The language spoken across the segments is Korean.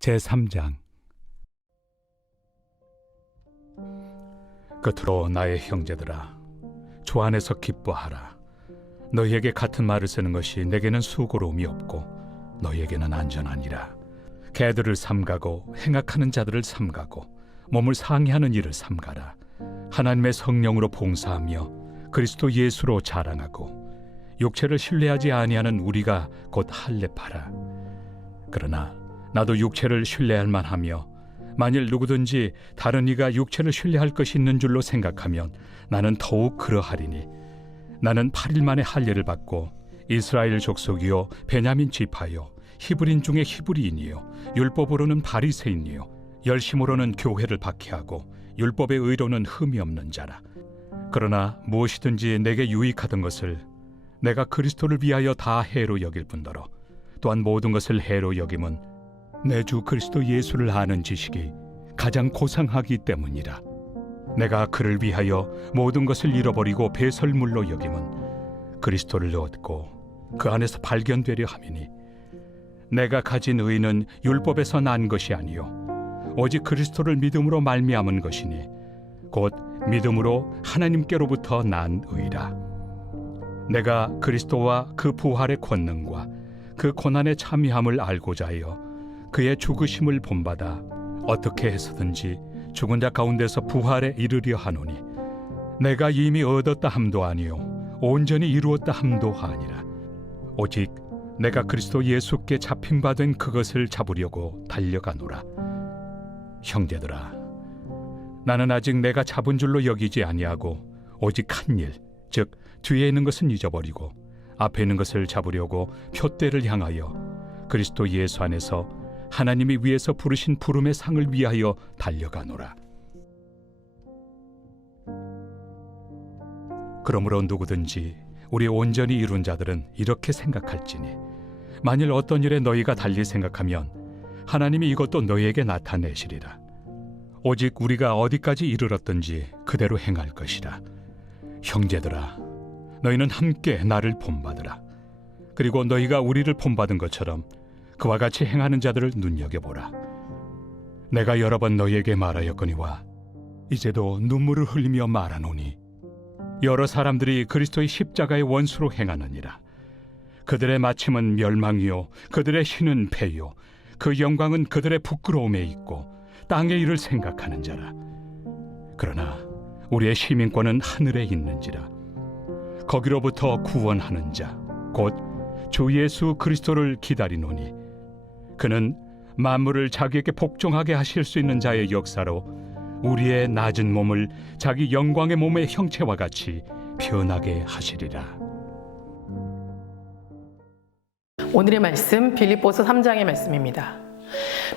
제3장. 끝으로 나의 형제들아, 주 안에서 기뻐하라. 너희에게 같은 말을 쓰는 것이 내게는 수고로움이 없고 너희에게는 안전하니라. 개들을 삼가고 행악하는 자들을 삼가고 몸을 상해하는 일을 삼가라. 하나님의 성령으로 봉사하며 그리스도 예수로 자랑하고 육체를 신뢰하지 아니하는 우리가 곧 할례파라. 그러나 나도 육체를 신뢰할 만하며 만일 누구든지 다른 이가 육체를 신뢰할 것이 있는 줄로 생각하면 나는 더욱 그러하리니, 나는 8일 만에 할례를 받고 이스라엘 족속이요 베냐민 지파요 히브리인 중에 히브리인이요 율법으로는 바리새인이요 열심으로는 교회를 박해하고 율법의 의로는 흠이 없는 자라. 그러나 무엇이든지 내게 유익하던 것을 내가 그리스도를 위하여 다 해로 여길 뿐더러 또한 모든 것을 해로 여김은 내 주 그리스도 예수를 아는 지식이 가장 고상하기 때문이라. 내가 그를 위하여 모든 것을 잃어버리고 배설물로 여김은 그리스도를 얻고 그 안에서 발견되려 함이니, 내가 가진 의는 율법에서 난 것이 아니요 오직 그리스도를 믿음으로 말미암은 것이니 곧 믿음으로 하나님께로부터 난 의라. 내가 그리스도와 그 부활의 권능과 그 고난의 참여함을 알고자 하여 그의 죽으심을 본받아 어떻게 해서든지 죽은 자 가운데서 부활에 이르려 하노니, 내가 이미 얻었다 함도 아니요 온전히 이루었다 함도 아니라 오직 내가 그리스도 예수께 잡힌바된 그것을 잡으려고 달려가노라. 형제들아, 나는 아직 내가 잡은 줄로 여기지 아니하고 오직 한 일, 즉 뒤에 있는 것은 잊어버리고 앞에 있는 것을 잡으려고 표대를 향하여 그리스도 예수 안에서 하나님이 위에서 부르신 부름의 상을 위하여 달려가노라. 그러므로 누구든지 우리 온전히 이룬 자들은 이렇게 생각할지니, 만일 어떤 일에 너희가 달리 생각하면 하나님이 이것도 너희에게 나타내시리라. 오직 우리가 어디까지 이르렀든지 그대로 행할 것이라. 형제들아, 너희는 함께 나를 본받으라. 그리고 너희가 우리를 본받은 것처럼 그와 같이 행하는 자들을 눈여겨보라. 내가 여러 번 너희에게 말하였거니와 이제도 눈물을 흘리며 말하노니, 여러 사람들이 그리스도의 십자가의 원수로 행하느니라. 그들의 마침은 멸망이요 그들의 신은 패요 그 영광은 그들의 부끄러움에 있고 땅의 일을 생각하는 자라. 그러나 우리의 시민권은 하늘에 있는지라. 거기로부터 구원하는 자 곧 주 예수 그리스도를 기다리노니, 그는 만물을 자기에게 복종하게 하실 수 있는 자의 역사로 우리의 낮은 몸을 자기 영광의 몸의 형체와 같이 변하게 하시리라. 오늘의 말씀 빌립보서 3장의 말씀입니다.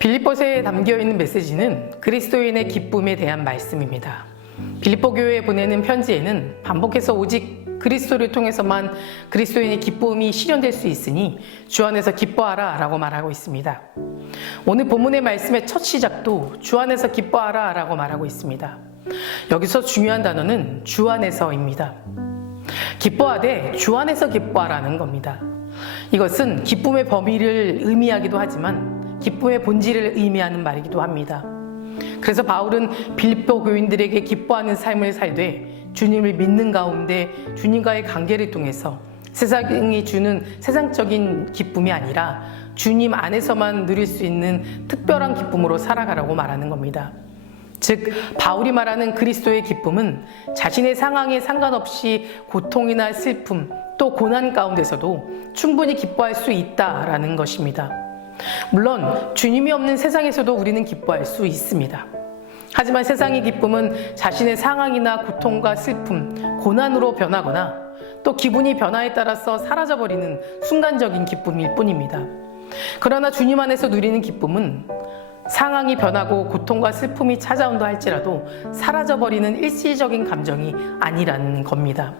빌립보서에 담겨있는 메시지는 그리스도인의 기쁨에 대한 말씀입니다. 빌립보 교회에 보내는 편지에는 반복해서 오직 그리스도를 통해서만 그리스도인의 기쁨이 실현될 수 있으니 주 안에서 기뻐하라 라고 말하고 있습니다. 오늘 본문의 말씀의 첫 시작도 주 안에서 기뻐하라 라고 말하고 있습니다. 여기서 중요한 단어는 주 안에서입니다. 기뻐하되 주 안에서 기뻐하라는 겁니다. 이것은 기쁨의 범위를 의미하기도 하지만 기쁨의 본질을 의미하는 말이기도 합니다. 그래서 바울은 빌립보 교인들에게 기뻐하는 삶을 살되 주님을 믿는 가운데 주님과의 관계를 통해서 세상이 주는 세상적인 기쁨이 아니라 주님 안에서만 누릴 수 있는 특별한 기쁨으로 살아가라고 말하는 겁니다. 즉 바울이 말하는 그리스도의 기쁨은 자신의 상황에 상관없이 고통이나 슬픔 또 고난 가운데서도 충분히 기뻐할 수 있다라는 것입니다. 물론 주님이 없는 세상에서도 우리는 기뻐할 수 있습니다. 하지만 세상의 기쁨은 자신의 상황이나 고통과 슬픔, 고난으로 변하거나 또 기분이 변화에 따라서 사라져버리는 순간적인 기쁨일 뿐입니다. 그러나 주님 안에서 누리는 기쁨은 상황이 변하고 고통과 슬픔이 찾아온다 할지라도 사라져버리는 일시적인 감정이 아니라는 겁니다.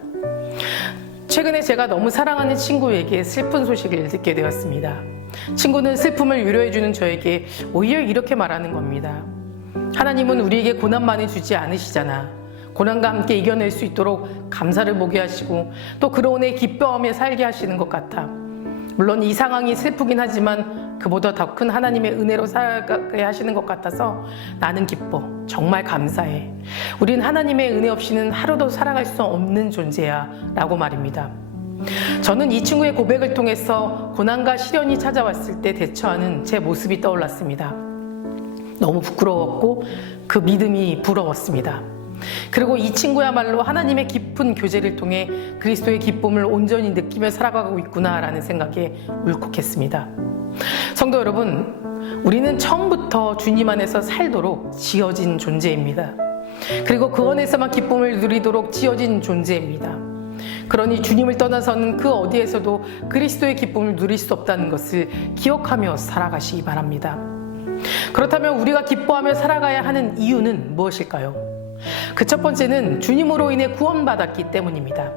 최근에 제가 너무 사랑하는 친구에게 슬픈 소식을 듣게 되었습니다. 친구는 슬픔을 위로해주는 저에게 오히려 이렇게 말하는 겁니다. 하나님은 우리에게 고난만을 주지 않으시잖아. 고난과 함께 이겨낼 수 있도록 감사를 보게 하시고 또 그로 인해 기뻐하며 살게 하시는 것 같아. 물론 이 상황이 슬프긴 하지만 그보다 더 큰 하나님의 은혜로 살아가게 하시는 것 같아서 나는 기뻐. 정말 감사해. 우린 하나님의 은혜 없이는 하루도 살아갈 수 없는 존재야 라고 말입니다. 저는 이 친구의 고백을 통해서 고난과 시련이 찾아왔을 때 대처하는 제 모습이 떠올랐습니다. 너무 부끄러웠고 그 믿음이 부러웠습니다. 그리고 이 친구야말로 하나님의 깊은 교제를 통해 그리스도의 기쁨을 온전히 느끼며 살아가고 있구나라는 생각에 울컥했습니다. 성도 여러분, 우리는 처음부터 주님 안에서 살도록 지어진 존재입니다. 그리고 그 안에서만 기쁨을 누리도록 지어진 존재입니다. 그러니 주님을 떠나서는 그 어디에서도 그리스도의 기쁨을 누릴 수 없다는 것을 기억하며 살아가시기 바랍니다. 그렇다면 우리가 기뻐하며 살아가야 하는 이유는 무엇일까요? 그 첫 번째는 주님으로 인해 구원받았기 때문입니다.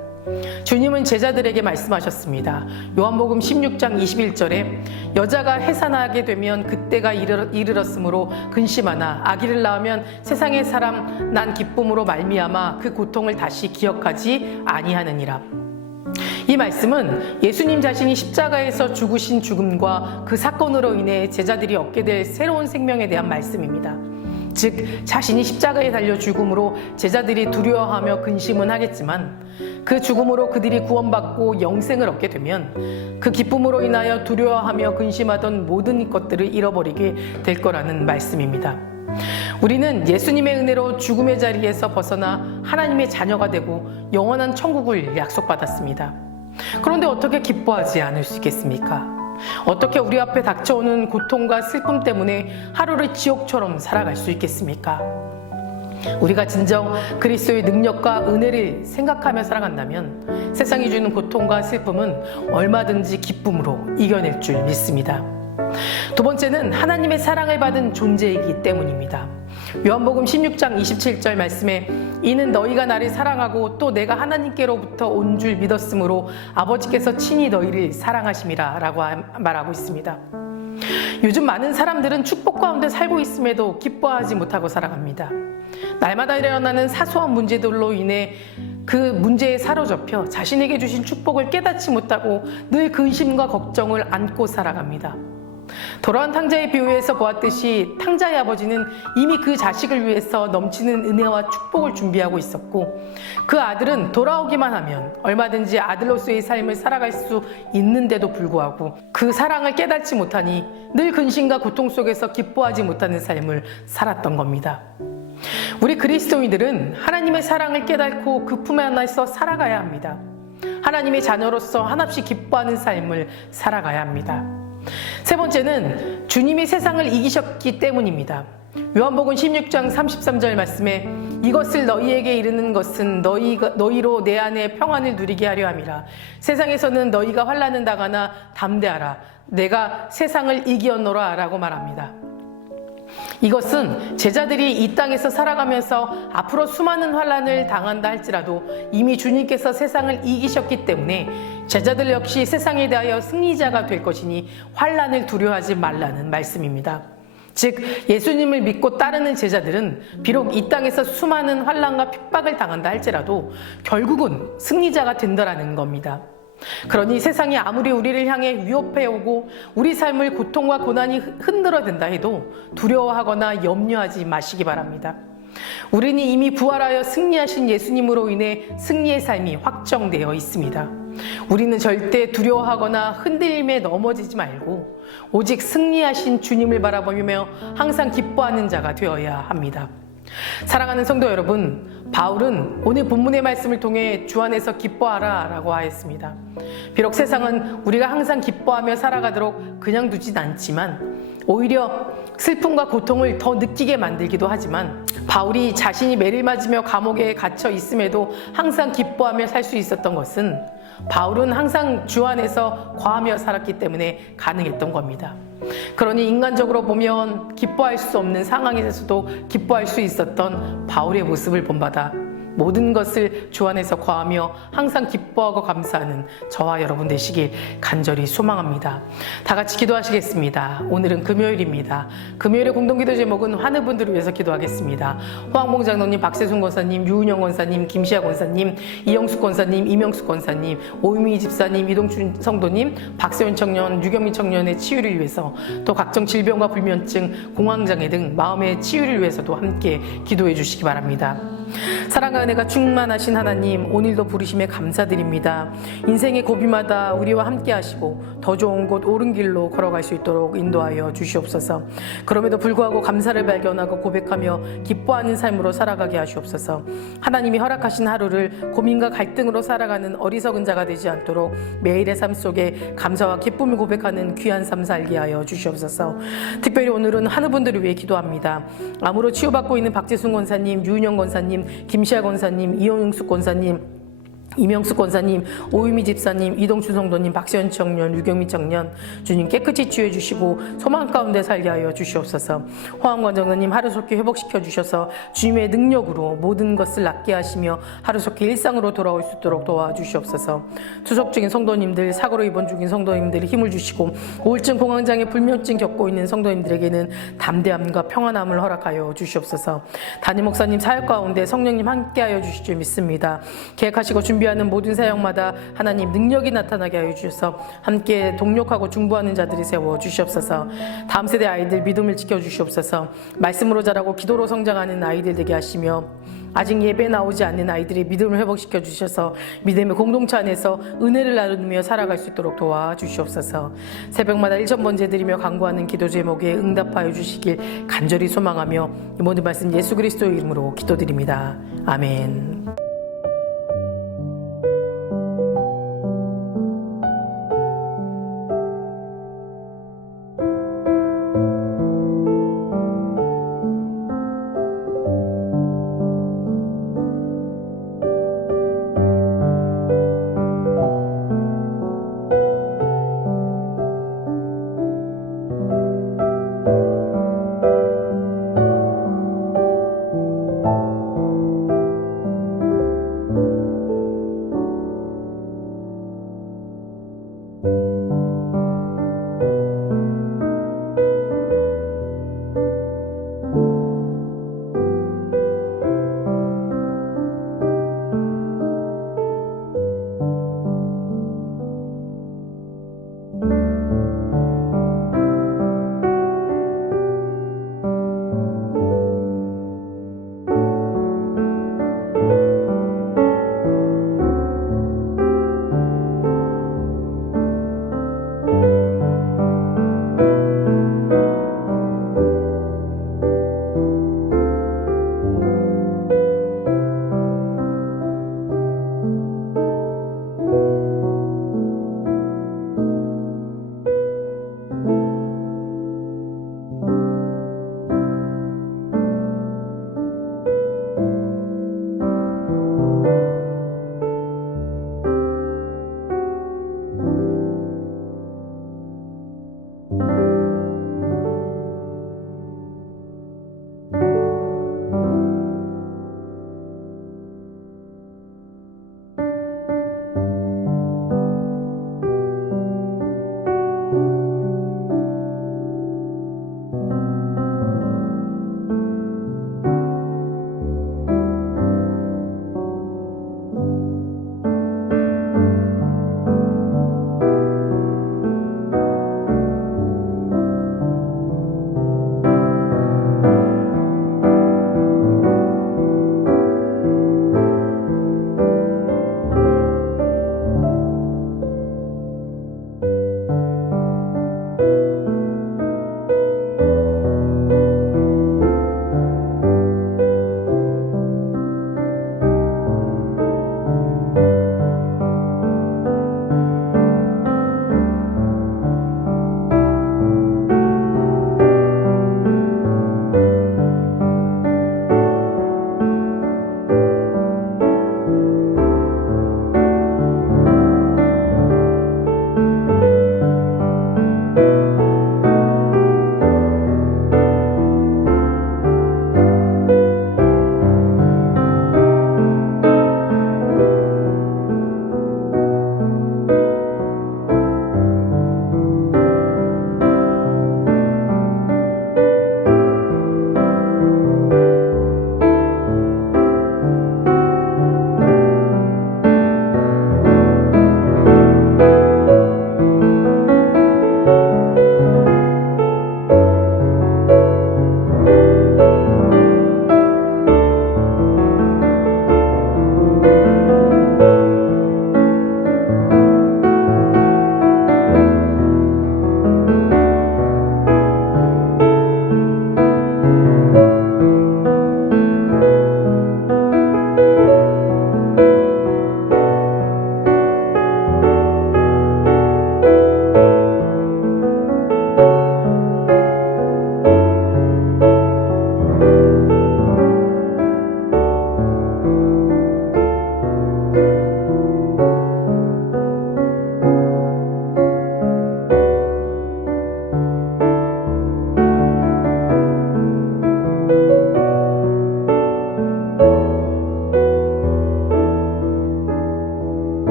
주님은 제자들에게 말씀하셨습니다. 요한복음 16장 21절에 여자가 해산하게 되면 그때가 이르렀으므로 근심하나 아기를 낳으면 세상의 사람 난 기쁨으로 말미암아 그 고통을 다시 기억하지 아니하느니라. 이 말씀은 예수님 자신이 십자가에서 죽으신 죽음과 그 사건으로 인해 제자들이 얻게 될 새로운 생명에 대한 말씀입니다. 즉 자신이 십자가에 달려 죽음으로 제자들이 두려워하며 근심은 하겠지만 그 죽음으로 그들이 구원받고 영생을 얻게 되면 그 기쁨으로 인하여 두려워하며 근심하던 모든 것들을 잃어버리게 될 거라는 말씀입니다. 우리는 예수님의 은혜로 죽음의 자리에서 벗어나 하나님의 자녀가 되고 영원한 천국을 약속받았습니다. 그런데 어떻게 기뻐하지 않을 수 있겠습니까? 어떻게 우리 앞에 닥쳐오는 고통과 슬픔 때문에 하루를 지옥처럼 살아갈 수 있겠습니까? 우리가 진정 그리스도의 능력과 은혜를 생각하며 살아간다면 세상이 주는 고통과 슬픔은 얼마든지 기쁨으로 이겨낼 줄 믿습니다. 두 번째는 하나님의 사랑을 받은 존재이기 때문입니다. 요한복음 16장 27절 말씀에 이는 너희가 나를 사랑하고 또 내가 하나님께로부터 온 줄 믿었으므로 아버지께서 친히 너희를 사랑하심이라 라고 말하고 있습니다. 요즘 많은 사람들은 축복 가운데 살고 있음에도 기뻐하지 못하고 살아갑니다. 날마다 일어나는 사소한 문제들로 인해 그 문제에 사로잡혀 자신에게 주신 축복을 깨닫지 못하고 늘 근심과 걱정을 안고 살아갑니다. 돌아온 탕자의 비유에서 보았듯이 탕자의 아버지는 이미 그 자식을 위해서 넘치는 은혜와 축복을 준비하고 있었고 그 아들은 돌아오기만 하면 얼마든지 아들로서의 삶을 살아갈 수 있는데도 불구하고 그 사랑을 깨닫지 못하니 늘 근심과 고통 속에서 기뻐하지 못하는 삶을 살았던 겁니다. 우리 그리스도인들은 하나님의 사랑을 깨닫고 그 품 안에서 살아가야 합니다. 하나님의 자녀로서 한없이 기뻐하는 삶을 살아가야 합니다. 세 번째는 주님이 세상을 이기셨기 때문입니다. 요한복음 16장 33절 말씀에 이것을 너희에게 이르는 것은 너희로 내 안에 평안을 누리게 하려 함이라. 세상에서는 너희가 환난을 당하나 담대하라. 내가 세상을 이기었노라 라고 말합니다. 이것은 제자들이 이 땅에서 살아가면서 앞으로 수많은 환난을 당한다 할지라도 이미 주님께서 세상을 이기셨기 때문에 제자들 역시 세상에 대하여 승리자가 될 것이니 환난을 두려워하지 말라는 말씀입니다. 즉 예수님을 믿고 따르는 제자들은 비록 이 땅에서 수많은 환난과 핍박을 당한다 할지라도 결국은 승리자가 된다라는 겁니다. 그러니 세상이 아무리 우리를 향해 위협해오고 우리 삶을 고통과 고난이 흔들어댄다 해도 두려워하거나 염려하지 마시기 바랍니다. 우리는 이미 부활하여 승리하신 예수님으로 인해 승리의 삶이 확정되어 있습니다. 우리는 절대 두려워하거나 흔들림에 넘어지지 말고 오직 승리하신 주님을 바라보며 항상 기뻐하는 자가 되어야 합니다. 사랑하는 성도 여러분, 바울은 오늘 본문의 말씀을 통해 주 안에서 기뻐하라 라고 하였습니다. 비록 세상은 우리가 항상 기뻐하며 살아가도록 그냥 두진 않지만 오히려 슬픔과 고통을 더 느끼게 만들기도 하지만 바울이 자신이 매를 맞으며 감옥에 갇혀 있음에도 항상 기뻐하며 살 수 있었던 것은 바울은 항상 주 안에서 거하며 살았기 때문에 가능했던 겁니다. 그러니 인간적으로 보면 기뻐할 수 없는 상황에서도 기뻐할 수 있었던 바울의 모습을 본받아 모든 것을 주 안에서 거하며 항상 기뻐하고 감사하는 저와 여러분 되시길 간절히 소망합니다. 다 같이 기도하시겠습니다. 오늘은 금요일입니다. 금요일의 공동기도 제목은 하는 분들을 위해서 기도하겠습니다. 호황봉 장로님, 박세순 권사님, 유은영 권사님, 김시아 권사님, 이영숙 권사님, 이명숙 권사님, 오유미 집사님, 이동춘 성도님, 박세훈 청년, 유경민 청년의 치유를 위해서, 또 각종 질병과 불면증, 공황장애 등 마음의 치유를 위해서도 함께 기도해 주시기 바랍니다. 사랑과 은혜가 충만하신 하나님, 오늘도 부르심에 감사드립니다. 인생의 고비마다 우리와 함께 하시고 더 좋은 곳 옳은 길로 걸어갈 수 있도록 인도하여 주시옵소서. 그럼에도 불구하고 감사를 발견하고 고백하며 기뻐하는 삶으로 살아가게 하시옵소서. 하나님이 허락하신 하루를 고민과 갈등으로 살아가는 어리석은 자가 되지 않도록 매일의 삶 속에 감사와 기쁨을 고백하는 귀한 삶 살게 하여 주시옵소서. 특별히 오늘은 하는 분들을 위해 기도합니다. 암으로 치유받고 있는 박재순 권사님, 유은영 권사님, 김시아 권사님, 이영숙 권사님, 이명숙 권사님, 오유미 집사님, 이동춘 성도님, 박세현 청년, 유경미 청년, 주님 깨끗이 치유해 주시고 소망 가운데 살게 하여 주시옵소서. 호황관 장로님 하루속히 회복시켜 주셔서 주님의 능력으로 모든 것을 낫게 하시며 하루속히 일상으로 돌아올 수 있도록 도와주시옵소서. 투석 중인 성도님들, 사고로 입원 중인 성도님들 힘을 주시고 우울증, 공황장애, 불면증 겪고 있는 성도님들에게는 담대함과 평안함을 허락하여 주시옵소서. 담임 목사님 사역 가운데 성령님 함께하여 주실 줄 믿습니다. 계획하시고 준비하는 모든 사역마다 하나님 능력이 나타나게 하여 주셔서 함께 동력하고 중보하는 자들이 세워 주시옵소서. 다음 세대 아이들 믿음을 지켜 주시옵소서. 말씀으로 자라고 기도로 성장하는 아이들 되게 하시며 아직 예배 나오지 않는 아이들의 믿음을 회복시켜 주셔서 믿음의 공동체 안에서 은혜를 나누며 살아갈 수 있도록 도와주시옵소서. 새벽마다 일천번제 드리며 간구하는 기도 제목에 응답하여 주시길 간절히 소망하며 이 모든 말씀 예수 그리스도의 이름으로 기도드립니다. 아멘.